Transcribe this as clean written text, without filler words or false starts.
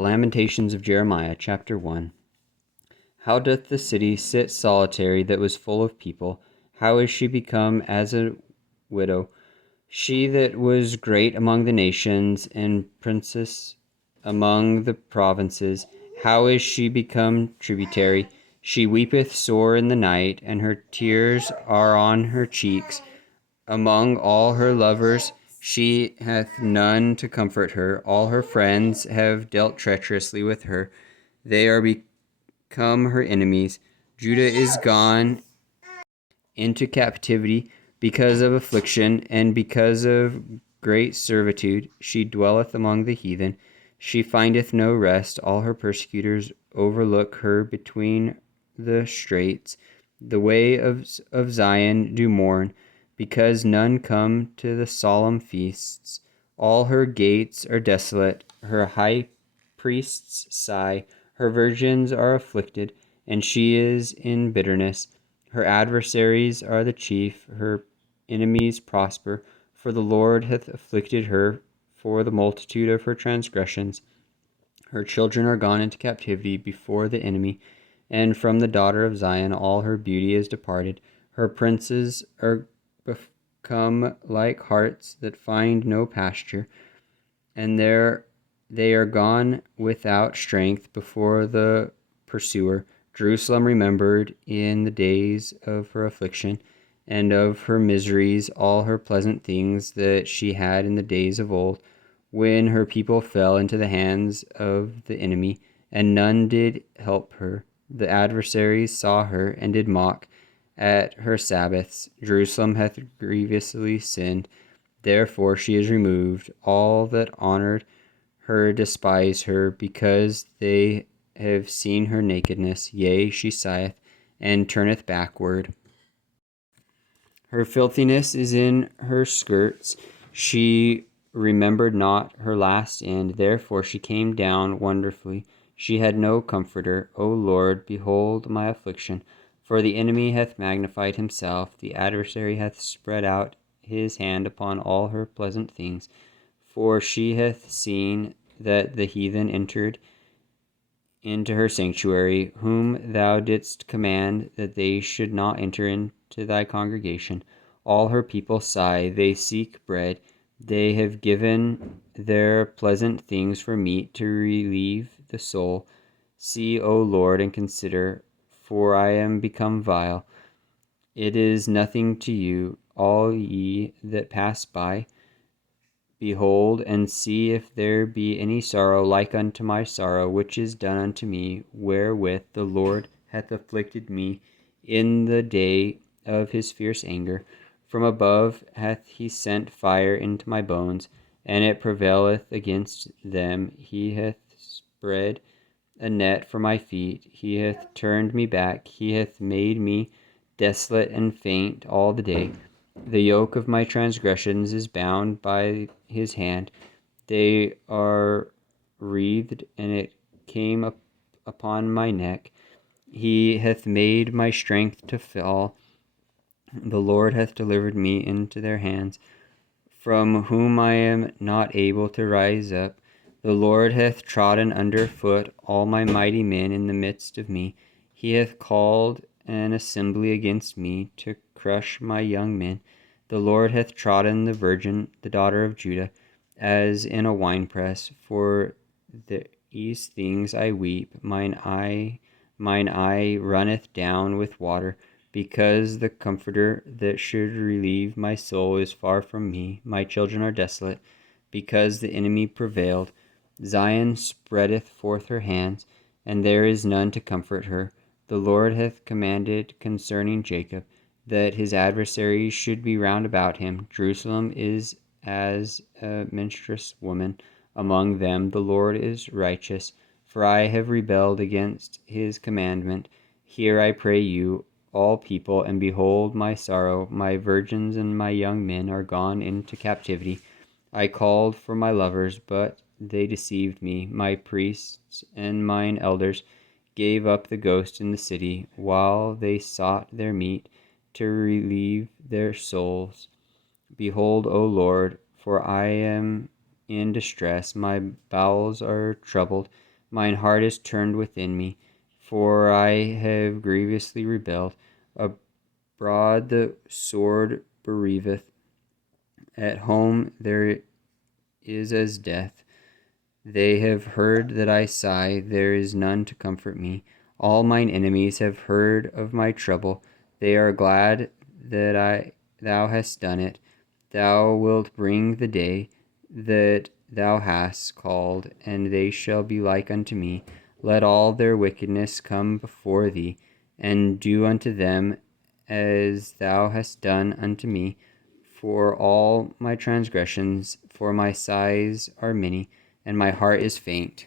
Lamentations of Jeremiah, chapter 1. How doth the city sit solitary that was full of people? How is she become as a widow? She that was great among the nations and princess among the provinces, how is she become tributary? She weepeth sore in the night, and her tears are on her cheeks. Among all her lovers, she hath none to comfort her. All her friends have dealt treacherously with her. They are become her enemies. Judah is gone into captivity because of affliction and because of great servitude. She dwelleth among the heathen. She findeth no rest. All her persecutors overlook her between the straits. The way of Zion do mourn, because none come to the solemn feasts. All her gates are desolate. Her high priests sigh. Her virgins are afflicted, and she is in bitterness. Her adversaries are the chief, her enemies prosper, for the Lord hath afflicted her for the multitude of her transgressions. Her children are gone into captivity before the enemy, and from the daughter of Zion all her beauty is departed. Her princes are become like harts that find no pasture, and they are gone without strength before the pursuer. Jerusalem remembered in the days of her affliction and of her miseries all her pleasant things that she had in the days of old, when her people fell into the hands of the enemy, and none did help her. The adversaries saw her and did mock at her Sabbaths. Jerusalem hath grievously sinned, therefore she is removed. All that honored her despise her, because they have seen her nakedness. Yea, she sigheth, and turneth backward. Her filthiness is in her skirts. She remembered not her last end, therefore she came down wonderfully. She had no comforter. O Lord, behold my affliction. For the enemy hath magnified himself, the adversary hath spread out his hand upon all her pleasant things. For she hath seen that the heathen entered into her sanctuary, whom thou didst command that they should not enter into thy congregation. All her people sigh, they seek bread. They have given their pleasant things for meat to relieve the soul. See, O Lord, and consider, for I am become vile. It is nothing to you, all ye that pass by. Behold, and see if there be any sorrow like unto my sorrow, which is done unto me, wherewith the Lord hath afflicted me in the day of his fierce anger. From above hath he sent fire into my bones, and it prevaileth against them. He hath spread a net for my feet. He hath turned me back. He hath made me desolate and faint all the day. The yoke of my transgressions is bound by his hand. They are wreathed, and it came up upon my neck. He hath made my strength to fall. The Lord hath delivered me into their hands, from whom I am not able to rise up. The Lord hath trodden under foot all my mighty men in the midst of me. He hath called an assembly against me to crush my young men. The Lord hath trodden the virgin, the daughter of Judah, as in a winepress. For these things I weep. Mine eye runneth down with water, because the Comforter that should relieve my soul is far from me. My children are desolate, because the enemy prevailed. Zion spreadeth forth her hands, and there is none to comfort her. The Lord hath commanded concerning Jacob, that his adversaries should be round about him. Jerusalem is as a menstruous woman among them. The Lord is righteous, for I have rebelled against his commandment. Hear, I pray you, all people, and behold my sorrow. My virgins and my young men are gone into captivity. I called for my lovers, but they deceived me. My priests and mine elders gave up the ghost in the city, while they sought their meat to relieve their souls. Behold, O Lord, for I am in distress. My bowels are troubled. Mine heart is turned within me, for I have grievously rebelled. Abroad the sword bereaveth. At home there is as death. They have heard that I sigh. There is none to comfort me. All mine enemies have heard of my trouble. They are glad that thou hast done it. Thou wilt bring the day that thou hast called, and they shall be like unto me. Let all their wickedness come before thee, and do unto them as thou hast done unto me. For all my transgressions, for my sighs are many, and my heart is faint.